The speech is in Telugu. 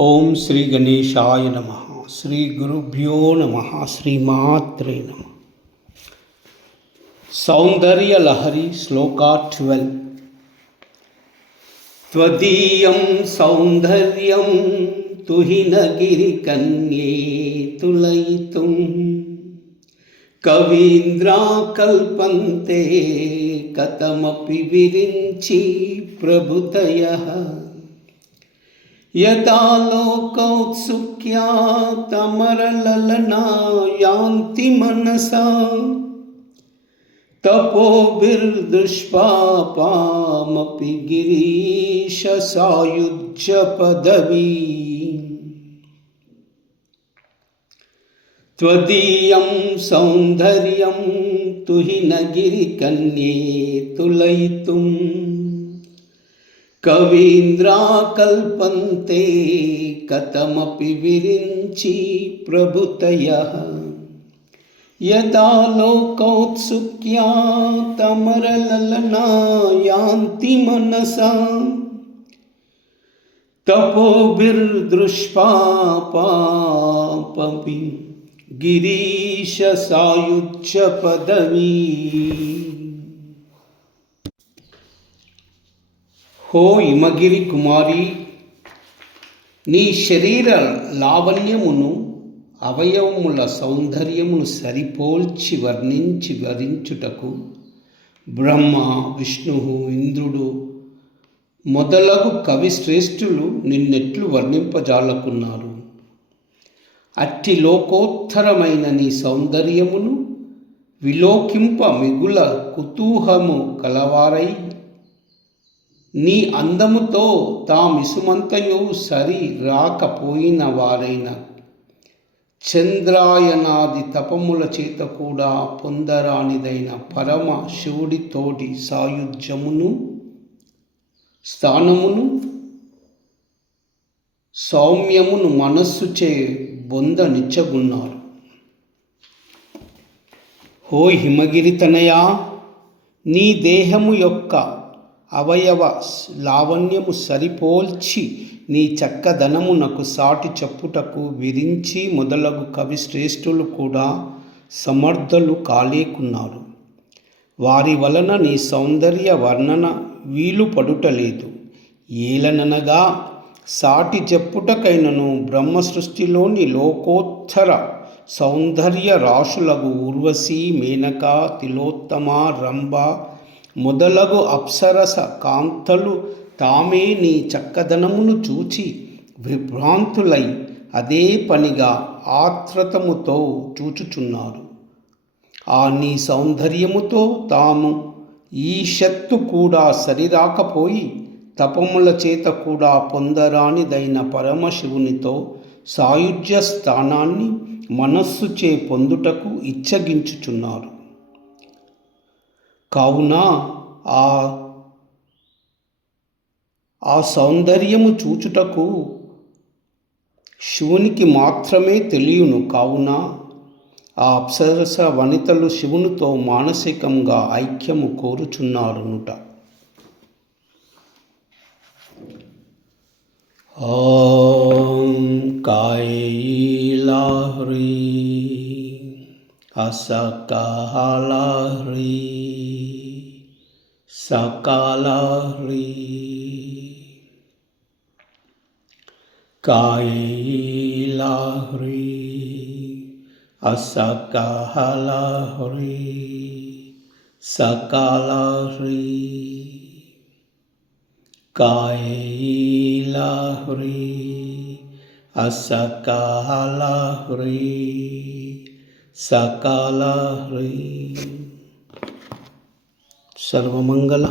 ఓం శ్రీ గణేశాయ నమః. శ్రీ గురుభ్యో నమః. శ్రీమాత్రే నమః. సౌందర్య లహరి శ్లోక 12. త్వదీయం సౌందర్యం తుహినగిరి కన్యే తులయితుం కవీంద్రా కల్పంతే కథమపి విరించి ప్రభుతయః యదా లోకౌత్సుక్యా తమరలలనా యాంతి మనసా తపోభిర్దుష్పాపామపి గిరీశ సాయుజ్య పదవీ. త్వదీయం సౌందర్యం తుహినగిరి కన్యే తులయితుం కవీంద్రా కల్పంతే కథమపి విరించి ప్రభుతయః యదా లోకౌత్సుక్యా తమరలలనా యాంతి మనసా తపోభిర్దుష్పాపామపి గిరీశ సాయుజ్య పదవీ. హో హిమగిరి కుమారి, నీ శరీర లావణ్యమును అవయవముల సౌందర్యమును సరిపోల్చి వర్ణించి వరించుటకు బ్రహ్మ, విష్ణువు, ఇంద్రుడు మొదలగు కవిశ్రేష్ఠులు నిన్నెట్లు వర్ణింపజాలకున్నారు. అట్టి లోకోత్తరమైన నీ సౌందర్యమును విలోకింప మిగుల కుతూహము కలవారై నీ అందముతో తామిసుమంతయు సరి రాకపోయిన వారైన చంద్రాయనాది తపముల చేత కూడా పొందరానిదైన పరమ శివుడితోటి సాయుధ్యమును స్థానమును సౌమ్యమును మనస్సుచే బొందనిచ్చగున్నారు. హో హిమగిరితనయా, నీ దేహము యొక్క అవయవ లావణ్యము సరిపోల్చి నీ చక్కదనమునకు సాటి చెప్పుటకు విరించి మొదలగు కవిశ్రేష్ఠులు కూడా సమర్థులు కాలేకున్నారు. వారి వలన నీ సౌందర్య వర్ణన వీలు పడుటలేదు. ఏలననగా సాటి చెప్పుటకైనను బ్రహ్మ సృష్టిలోని లోకోత్తర సౌందర్య రాశులగు ఊర్వశి, మేనక, తిలోత్తమ, రంభ మొదలగు అప్సరస కాంతలు తామే నీ చక్కదనమును చూచి విభ్రాంతులై అదే పనిగా ఆత్రతముతో చూచుచున్నారు. ఆ నీ సౌందర్యముతో తాము ఈషత్తు కూడా సరిరాకపోయి తపముల చేత కూడా పొందరానిదైన పరమశివునితో సాయుజ్య స్థానాన్ని మనస్సుచే పొందుటకు ఇచ్చగించుచున్నారు. కావున ఆ సౌందర్యము చూచుటకు శివునికి మాత్రమే తెలియను. కావున ఆ అప్సరస వనితలు శివునితో మానసికంగా ఐక్యము కోరుచున్నారునుట. ఓం కైలాహ్రీ అసకాలహ్రీ సకాలహ్రీ కైలాహ్రీ అసకాలహ్రీ సకాలహ్రీ కైలాహ్రీ అసకాలహ్రీ సకాలహ్రీ. సర్వమంగళ.